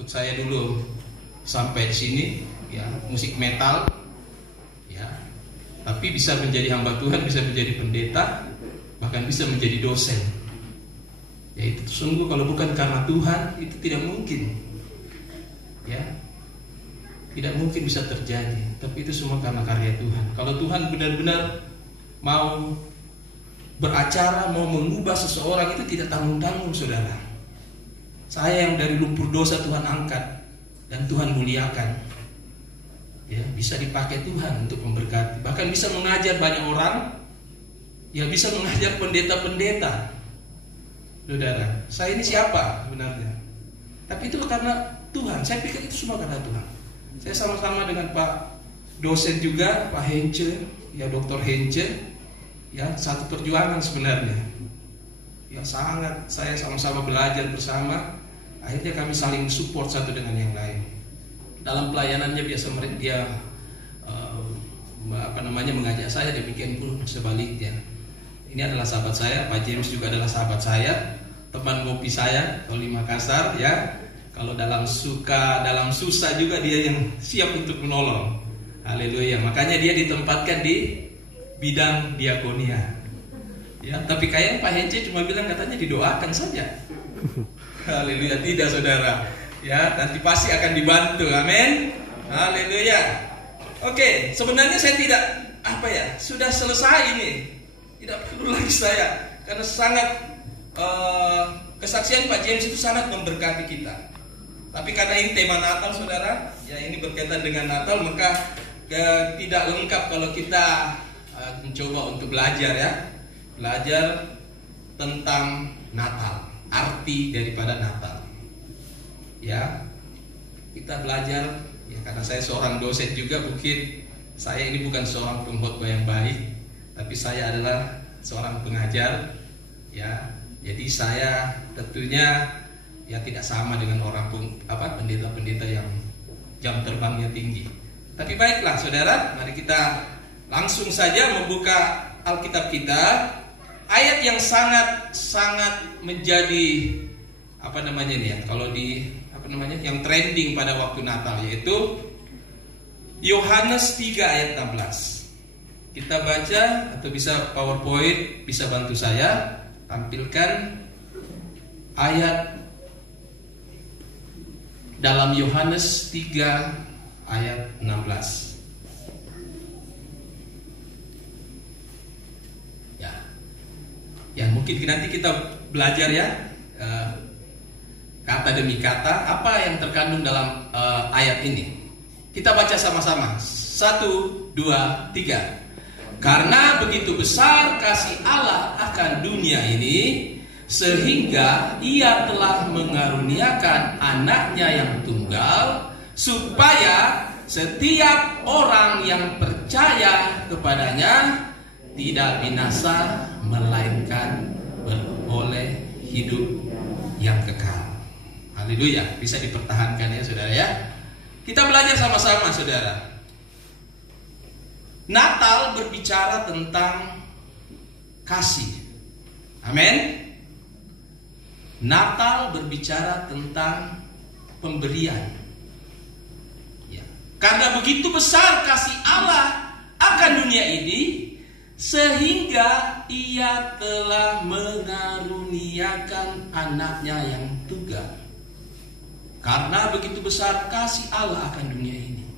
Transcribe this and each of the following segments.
ikut saya dulu sampai sini, ya, musik metal, ya, tapi bisa menjadi hamba Tuhan, bisa menjadi pendeta, bahkan bisa menjadi dosen. Ya, itu sungguh kalau bukan karena Tuhan itu tidak mungkin, ya, tidak mungkin bisa terjadi. Tapi itu semua karena karya Tuhan. Kalau Tuhan benar-benar mau beracara, mau mengubah seseorang, itu tidak tanggung-tanggung, saudara. Saya yang dari lumpur dosa Tuhan angkat dan Tuhan muliakan, ya, bisa dipakai Tuhan untuk memberkati. Bahkan bisa mengajar banyak orang, ya, bisa mengajar pendeta-pendeta. Saudara, saya ini siapa sebenarnya? Tapi itu karena Tuhan. Saya pikir itu semua karena Tuhan. Saya sama-sama dengan Pak dosen juga, Pak Hence, ya, Dr. Hence, ya, satu perjuangan sebenarnya. Ya, sangat, saya sama-sama belajar bersama. Akhirnya kami saling support satu dengan yang lain. Dalam pelayanannya biasa dia mengajak saya, demikian pun sebaliknya. Ini adalah sahabat saya, Pak James juga adalah sahabat saya, teman ngopi saya kalau di Makassar, ya. Kalau dalam suka, dalam susah juga dia yang siap untuk menolong. Haleluya. Makanya dia ditempatkan di bidang diakonia. Ya, tapi kayaknya Pak Hence cuma bilang katanya didoakan saja. Haleluya, tidak, saudara. Ya, nanti pasti akan dibantu. Amin. Haleluya. Oke, sebenarnya saya tidak sudah selesai ini. Tidak perlu lagi saya, karena sangat kesaksian Pak James itu sangat memberkati kita. Tapi karena ini tema Natal, saudara, ya, ini berkaitan dengan Natal, maka tidak lengkap kalau kita mencoba untuk belajar, ya, belajar tentang Natal, arti daripada Natal. Ya, kita belajar, ya, karena saya seorang dosen juga, mungkin saya ini bukan seorang pengkhotbah yang baik, tapi saya adalah seorang pengajar, ya. Jadi saya tentunya, ya, tidak sama dengan orang pendeta-pendeta yang jam terbangnya tinggi. Tapi baiklah, saudara, mari kita langsung saja membuka Alkitab kita. Ayat yang sangat menjadi kalau di yang trending pada waktu Natal, yaitu Yohanes 3 ayat 16. Kita baca, atau bisa PowerPoint, bisa bantu saya tampilkan ayat dalam Yohanes 3 ayat 16. Ya, mungkin nanti kita belajar, ya, kata demi kata apa yang terkandung dalam ayat ini. Kita baca sama-sama. 1, 2, 3. Karena begitu besar kasih Allah akan dunia ini, sehingga Ia telah mengaruniakan anaknya yang tunggal, supaya setiap orang yang percaya kepadanya tidak binasa, melainkan beroleh hidup yang kekal. Haleluya. Bisa dipertahankan, ya, saudara, ya. Kita belajar sama-sama, saudara. Natal berbicara tentang kasih. Amin. Natal berbicara tentang pemberian, ya. Karena begitu besar kasih Allah akan dunia ini, sehingga Ia telah mengaruniakan anaknya yang tunggal. Karena begitu besar kasih Allah akan dunia ini,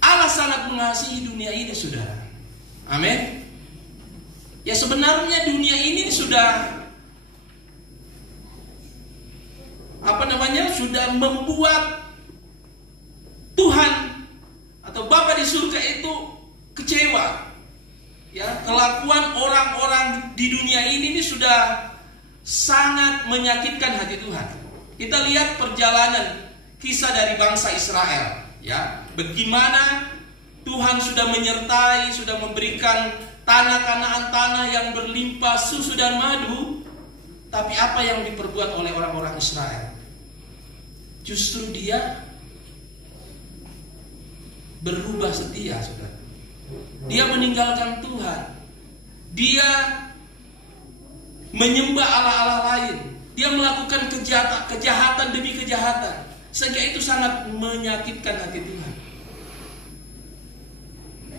Allah sangat mengasihi dunia ini, saudara. Amin. Ya, sebenarnya dunia ini sudah sudah membuat Tuhan atau Bapa di surga itu kecewa. Ya, kelakuan orang-orang di dunia ini sudah sangat menyakitkan hati Tuhan. Kita lihat perjalanan kisah dari bangsa Israel, ya. Bagaimana Tuhan sudah menyertai, sudah memberikan tanah Kanaan, tanah yang berlimpah susu dan madu. Tapi apa yang diperbuat oleh orang-orang Israel? Justru dia berubah setia, saudara. Dia meninggalkan Tuhan. Dia menyembah Allah-Allah lain. Dia melakukan kejahatan demi kejahatan. Sehingga itu sangat menyakitkan hati Tuhan.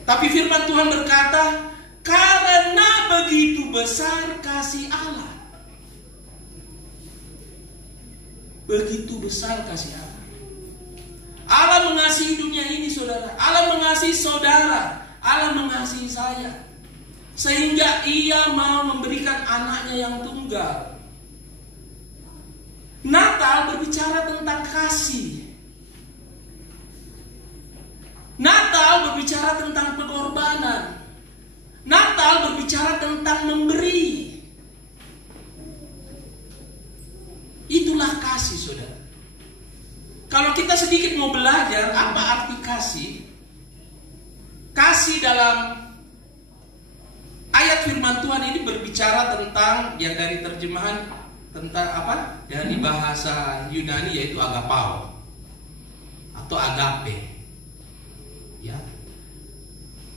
Tapi firman Tuhan berkata, karena begitu besar kasih Allah. Begitu besar kasih Allah. Allah mengasihi dunia ini, saudara. Allah mengasihi saudara. Allah mengasihi saya. Sehingga Ia mau memberikan anaknya yang tunggal. Natal berbicara tentang kasih. Natal berbicara tentang pengorbanan. Natal berbicara tentang memberi. Itulah kasih, saudara. Kalau kita sedikit mau belajar apa arti kasih, kasih dalam ayat firman Tuhan ini berbicara tentang yang dari terjemahan tentang apa? Dari bahasa Yunani yaitu agapao atau agape. Ya.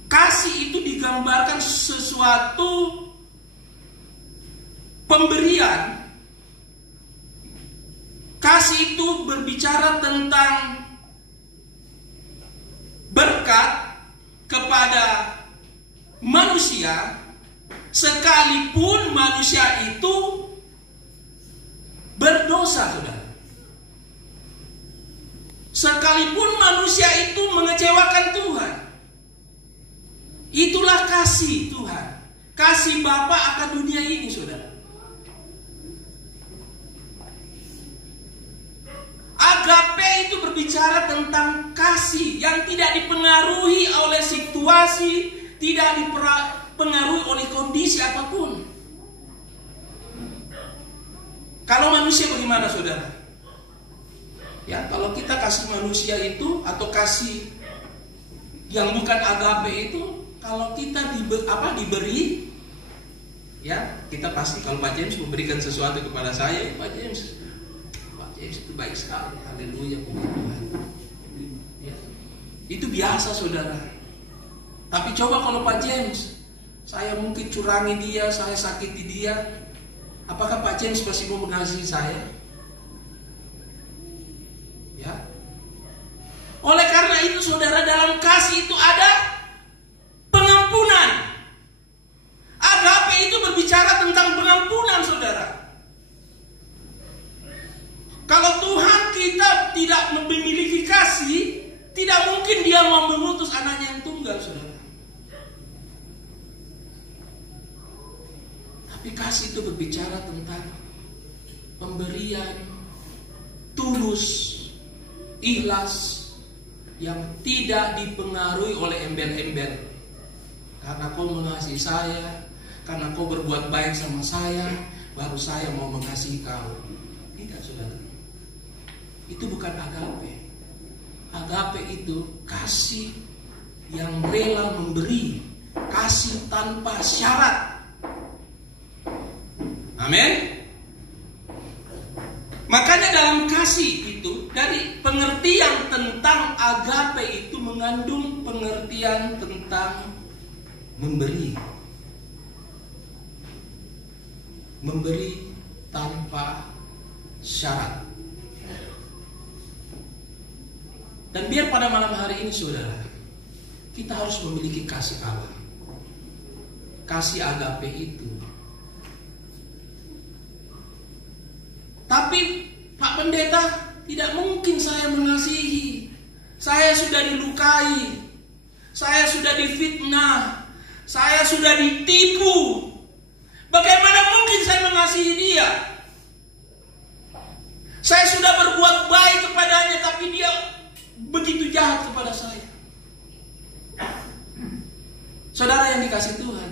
Kasih itu digambarkan sesuatu pemberian. Kasih itu berbicara tentang berkat kepada manusia, sekalipun manusia itu berdosa, saudara. Sekalipun manusia itu mengecewakan Tuhan. Itulah kasih Tuhan. Kasih Bapa akan dunia ini, saudara. Agape itu berbicara tentang kasih yang tidak dipengaruhi oleh situasi, tidak dipengaruhi oleh kondisi apapun. Kalau manusia bagaimana, saudara? Ya, kalau kita kasih manusia itu atau kasih yang bukan agape itu, kalau kita diberi, ya kita pasti kalau Pak James memberikan sesuatu kepada saya, Pak James itu baik sekali, haleluya, puji Tuhan. Ya, itu biasa, saudara. Tapi coba kalau Pak James, saya mungkin curangi dia, saya sakiti dia, apakah Pak James masih mau mengasihi saya? Ya. Oleh karena itu, saudara, dalam kasih itu ada pengampunan. Agape itu berbicara tentang pengampunan, saudara. Kalau Tuhan kita tidak memiliki kasih, tidak mungkin Dia mau mengutus anaknya yang tunggal, saudara. Tapi kasih itu berbicara tentang pemberian tulus, ikhlas, yang tidak dipengaruhi oleh embel-embel. Karena kau mengasihi saya, karena kau berbuat baik sama saya, baru saya mau mengasihi kau. Tidak, saudara. Itu bukan agape. Agape itu kasih yang rela memberi, kasih tanpa syarat. Amin. Makanya dalam kasih itu, dari pengertian tentang agape itu mengandung pengertian tentang memberi. Memberi tanpa syarat. Dan biar pada malam hari ini, saudara, kita harus memiliki kasih Allah. Kasih agape itu. Tapi Pak Pendeta, tidak mungkin saya mengasihi. Saya sudah dilukai. Saya sudah difitnah. Saya sudah ditipu. Bagaimana mungkin saya mengasihi dia? Saya sudah berbuat baik kepadanya, tapi dia begitu jahat kepada saya. Saudara yang dikasihi Tuhan,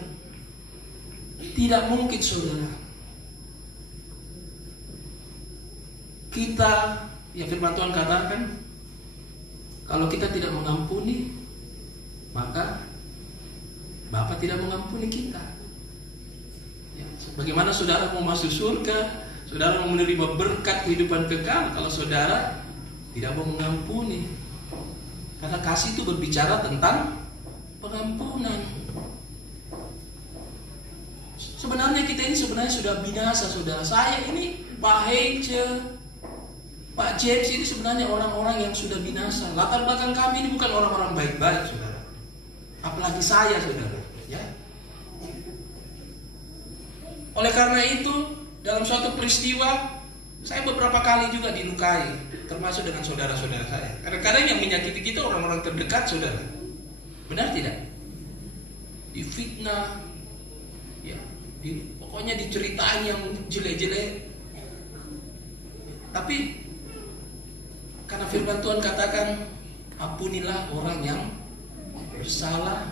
tidak mungkin, saudara, kita, ya firman Tuhan katakan, kalau kita tidak mengampuni, maka Bapa tidak mengampuni kita. Ya, bagaimana saudara mau masuk surga, saudara mau menerima berkat kehidupan kekal, kalau saudara tidak mau mengampuni? Karena kasih itu berbicara tentang pengampunan. Sebenarnya kita ini sebenarnya sudah binasa, saudara. Saya ini, Pak Hece, Pak James ini sebenarnya orang-orang yang sudah binasa. Latar belakang kami ini bukan orang-orang baik-baik, saudara. Apalagi saya, saudara. Ya. Oleh karena itu, dalam suatu peristiwa, saya beberapa kali juga dilukai, termasuk dengan saudara-saudara saya. Kadang-kadang yang menyakiti kita orang-orang terdekat, saudara. Benar tidak? Difitnah, ya, pokoknya diceritain yang jelek-jelek. Tapi karena firman Tuhan katakan, ampunilah orang yang bersalah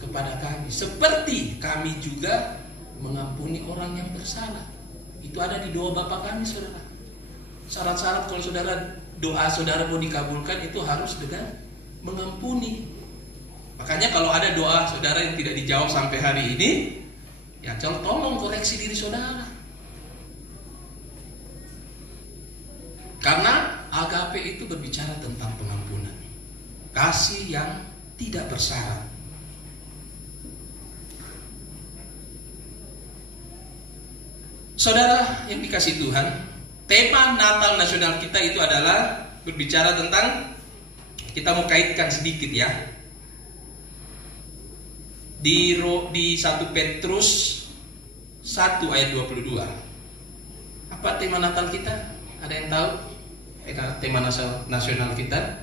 kepada kami, seperti kami juga mengampuni orang yang bersalah. Itu ada di doa Bapa kami, saudara. Syarat-syarat kalau saudara, doa saudara mau dikabulkan itu harus dengan mengampuni. Makanya kalau ada doa saudara yang tidak dijawab sampai hari ini, ya tolong koreksi diri saudara. Karena agape itu berbicara tentang pengampunan, kasih yang tidak bersyarat. Saudara yang dikasih Tuhan, tema Natal nasional kita itu adalah berbicara tentang, kita mau kaitkan sedikit ya, di 1 Petrus 1 ayat 22. Apa tema Natal kita? Ada yang tahu? Tema nasional kita,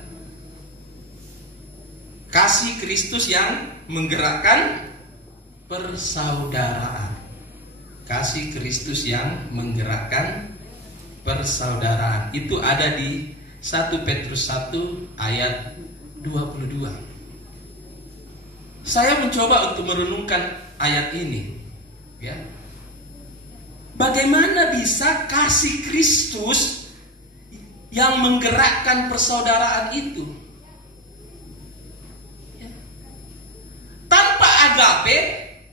kasih Kristus yang menggerakkan persaudaraan. Kasih Kristus yang menggerakkan persaudaraan. Itu ada di 1 Petrus 1 ayat 22. Saya mencoba untuk merenungkan ayat ini, ya. Bagaimana bisa kasih Kristus yang menggerakkan persaudaraan itu? Ya. Tanpa agape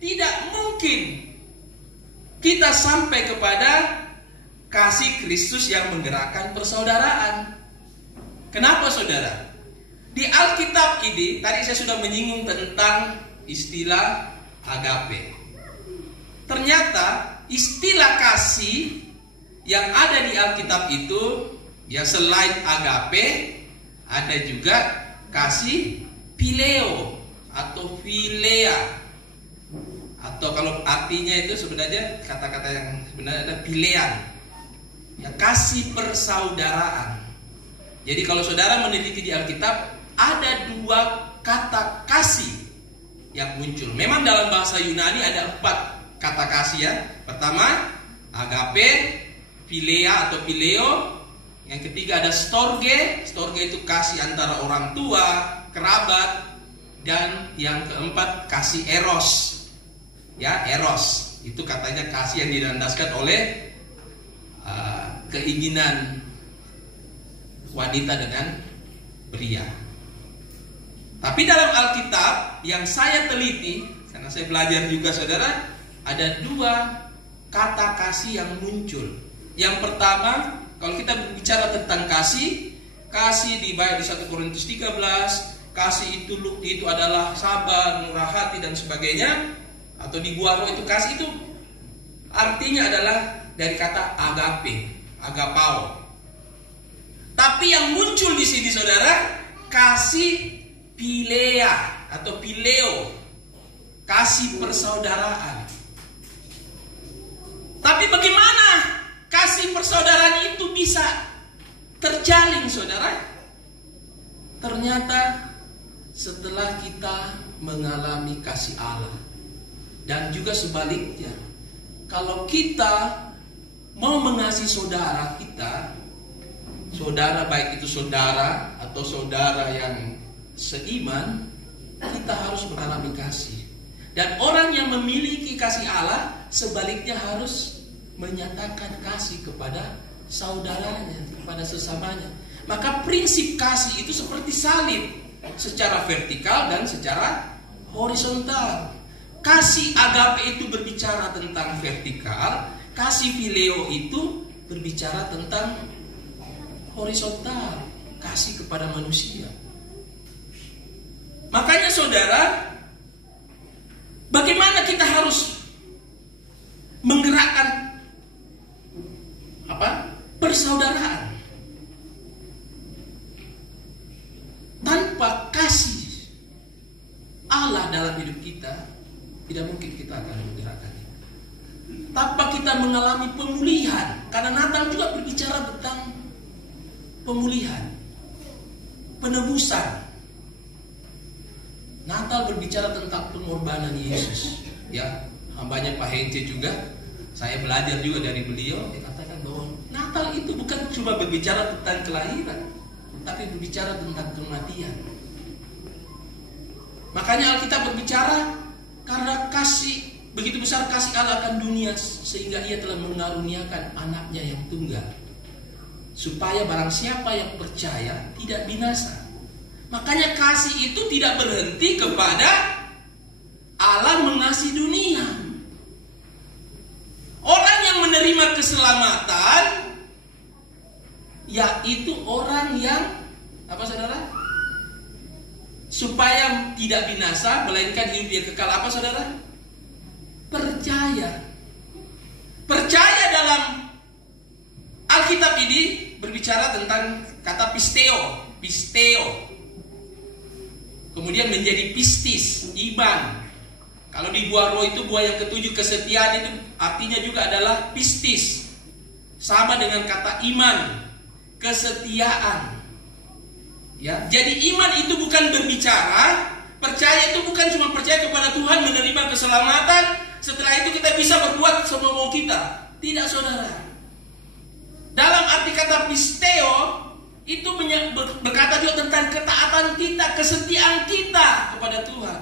tidak mungkin kita sampai kepada kasih Kristus yang menggerakkan persaudaraan. Kenapa, saudara? Di Alkitab ini, tadi saya sudah menyinggung tentang istilah agape. Ternyata istilah kasih yang ada di Alkitab itu, ya selain agape, ada juga kasih phileo atau philea. Atau kalau artinya itu sebenarnya kata-kata yang sebenarnya ada philean, ya kasih persaudaraan. Jadi kalau saudara meneliti di Alkitab, ada dua kata kasih yang muncul. Memang dalam bahasa Yunani ada 4 kata kasih ya. Pertama agape, philea atau phileo. Yang ketiga ada storge. Storge itu kasih antara orang tua, kerabat. Dan yang keempat kasih eros. Ya, eros itu katanya kasih yang dilandaskan oleh keinginan wanita dengan pria. Tapi dalam Alkitab yang saya teliti, karena saya belajar juga, saudara, ada 2 kata kasih yang muncul. Yang pertama, kalau kita berbicara tentang kasih di 1 Korintus 13, kasih itu adalah sabar, murah hati dan sebagainya. Atau di buah roh itu kasih itu artinya adalah dari kata agape, agapao. Tapi yang muncul di sini, saudara, kasih philea atau phileo, kasih persaudaraan. Tapi bagaimana kasih persaudaraan itu bisa terjalin, saudara? Ternyata setelah kita mengalami kasih Allah. Dan juga sebaliknya, kalau kita mau mengasihi saudara kita, saudara baik itu saudara atau saudara yang seiman, kita harus mengalami kasih. Dan orang yang memiliki kasih Allah sebaliknya harus menyatakan kasih kepada saudaranya, kepada sesamanya. Maka prinsip kasih itu seperti salib, secara vertikal dan secara horizontal. Kasih agape itu berbicara tentang vertikal, kasih phileo itu berbicara tentang horizontal, kasih kepada manusia. Makanya saudara, bagaimana kita harus persaudaraan. Tanpa kasih Allah dalam hidup kita, tidak mungkin kita akan menggerakkan. Tanpa kita mengalami pemulihan, karena Natal juga berbicara tentang pemulihan, penebusan. Natal berbicara tentang pengorbanan Yesus. Ya, hambanya Pak Hence juga, saya belajar juga dari beliau. Dia katakan bahwa Natal itu bukan cuma berbicara tentang kelahiran, tapi berbicara tentang kematian. Makanya Alkitab berbicara karena begitu besar kasih Allah akan dunia, sehingga Ia telah mengaruniakan anaknya yang tunggal, supaya barang siapa yang percaya tidak binasa. Makanya kasih itu tidak berhenti kepada Allah mengasihi dunia. Orang yang menerima keselamatan, yaitu orang yang apa saudara? Supaya tidak binasa, melainkan hidup yang kekal. Apa saudara? Percaya. Percaya dalam Alkitab ini berbicara tentang kata pisteo. Pisteo. Kemudian menjadi pistis, iman. Kalau di buah roh itu, buah yang ketujuh, kesetiaan, itu artinya juga adalah pistis. Sama dengan kata iman, kesetiaan. Ya, jadi iman itu bukan berbicara, percaya itu bukan cuma percaya kepada Tuhan, menerima keselamatan, setelah itu kita bisa berbuat semua mau kita. Tidak saudara. Dalam arti kata pisteo, itu berkata juga tentang ketaatan kita, kesetiaan kita kepada Tuhan.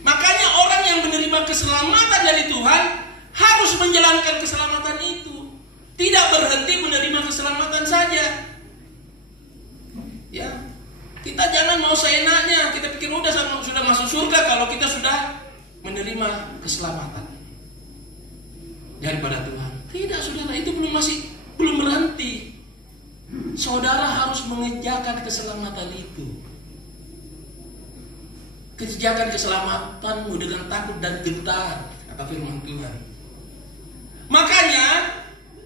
Makanya orang yang menerima keselamatan dari Tuhan harus menjalankan keselamatan itu. Tidak berhenti menerima keselamatan saja. Ya, kita jangan mau seenaknya, kita pikir sudah masuk surga kalau kita sudah menerima keselamatan daripada Tuhan. Tidak saudara, itu belum berhenti. Saudara harus mengejarkan keselamatan itu. Kejakan keselamatanmu dengan takut dan gentar, kata firman Tuhan. Makanya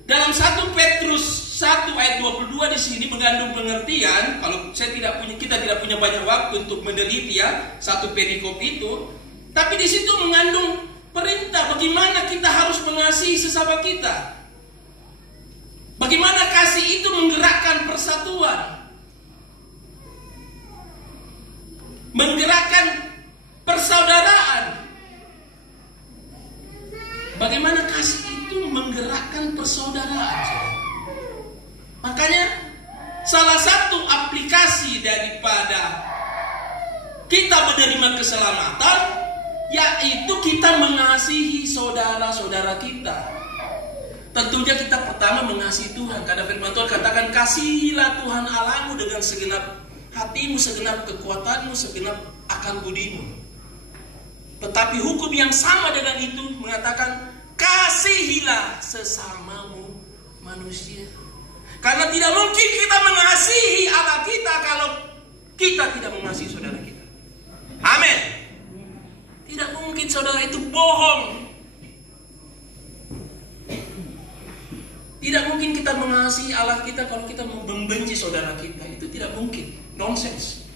dalam 1 Petrus 1 ayat 22 di sini mengandung pengertian. Kalau kita tidak punya banyak waktu untuk meneliti ya satu perikop itu, tapi di situ mengandung perintah bagaimana kita harus mengasihi sesama kita. Bagaimana kasih itu menggerakkan persatuan, menggerakkan persaudaraan. Bagaimana kasih itu menggerakkan persaudaraan. Makanya salah satu aplikasi daripada kita menerima keselamatan, yaitu kita mengasihi saudara-saudara kita. Tentunya kita pertama mengasihi Tuhan, karena firman Tuhan katakan, kasihilah Tuhan Allahmu dengan segenap hatimu, segenap kekuatanmu, segenap akal budimu. Tetapi hukum yang sama dengan itu mengatakan, kasihilah sesamamu manusia. Karena tidak mungkin kita mengasihi Allah kita kalau kita tidak mengasihi saudara kita. Amin. Tidak mungkin saudara, itu bohong. Tidak mungkin kita mengasihi Allah kita kalau kita membenci saudara kita. Itu tidak mungkin. Nonsense.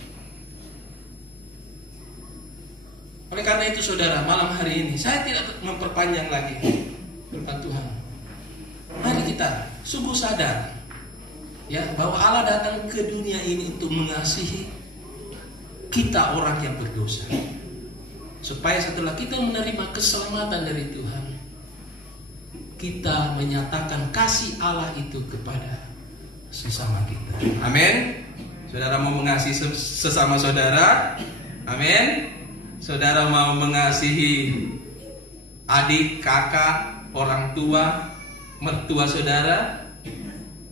Oleh karena itu saudara, malam hari ini saya tidak memperpanjang lagi firman Tuhan. Mari kita sungguh sadar ya bahwa Allah datang ke dunia ini untuk mengasihi kita orang yang berdosa. Supaya setelah kita menerima keselamatan dari Tuhan, kita menyatakan kasih Allah itu kepada sesama kita. Amin. Saudara mau mengasihi sesama saudara? Amin. Saudara mau mengasihi adik, kakak, orang tua, mertua saudara?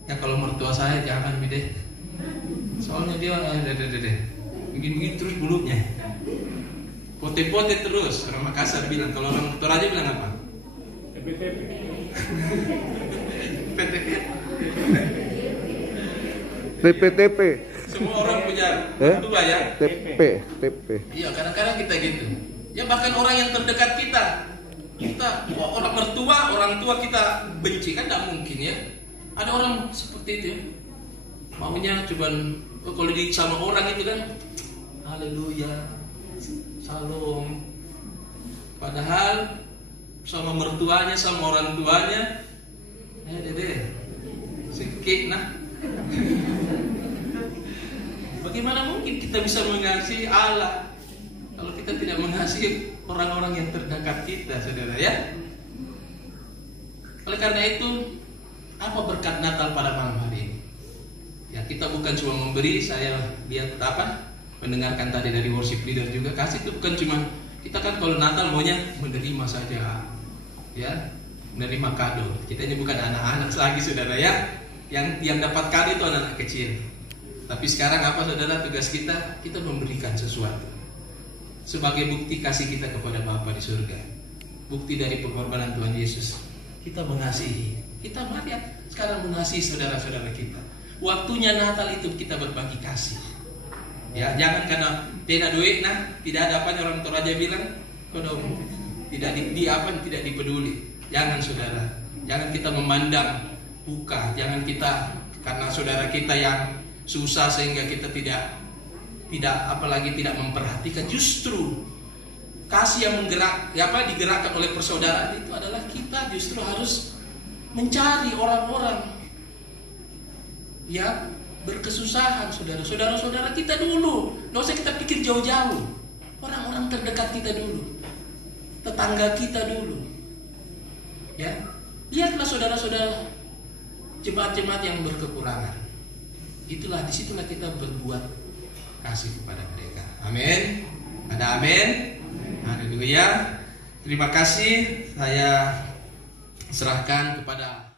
Ya kalau mertua saya jangan deh. Soalnya dia begini terus mulutnya. Pote-pote terus. Orang Makassar bilang, kalau orang Toraja bilang apa? TP. Semua orang punya mertua ya. TP. Iya, kadang-kadang kita gitu. Ya bahkan orang yang terdekat kita orang mertua, orang tua kita benci, kan tidak mungkin ya. Ada orang seperti itu ya. Maunya cuman kalau di sama orang itu kan, haleluya, salam. Padahal sama mertuanya, sama orang tuanya, dede, sikit nah. Bagaimana mungkin kita bisa mengasihi Allah kalau kita tidak mengasihi orang-orang yang terdekat kita, saudara ya? Oleh karena itu, apa berkat Natal pada malam hari ini? Ya, kita bukan cuma memberi. Saya lihat mendengarkan tadi dari worship leader juga, kasih itu bukan cuma kita kan kalau Natal maunya menerima saja, ya, menerima kado. Kita ini bukan anak-anak lagi, saudara ya. Yang dapat kado itu anak-anak kecil. Tapi sekarang apa, saudara? Tugas kita memberikan sesuatu sebagai bukti kasih kita kepada Bapa di surga. Bukti dari pengorbanan Tuhan Yesus. Kita mengasihi. Kita mari sekarang mengasihi saudara-saudara kita. Waktunya Natal itu kita berbagi kasih. Ya, jangan karena tidak duit tidak ada apa orang tua aja bilang, kalau tidak tidak dipeduli. Jangan, saudara. Jangan kita memandang buka. Jangan kita karena saudara kita yang susah sehingga kita tidak apalagi tidak memperhatikan. Justru kasih yang digerakkan oleh persaudaraan itu adalah kita justru harus mencari orang-orang yang berkesusahan, saudara-saudara kita dulu. Nggak usah kita pikir jauh-jauh. Orang-orang terdekat kita dulu, tetangga kita dulu. Ya, lihatlah saudara-saudara jemaat-jemaat yang berkekurangan. Disitulah kita berbuat kasih kepada mereka. Amin. Ada amin. Haleluya. Terima kasih. Saya serahkan kepada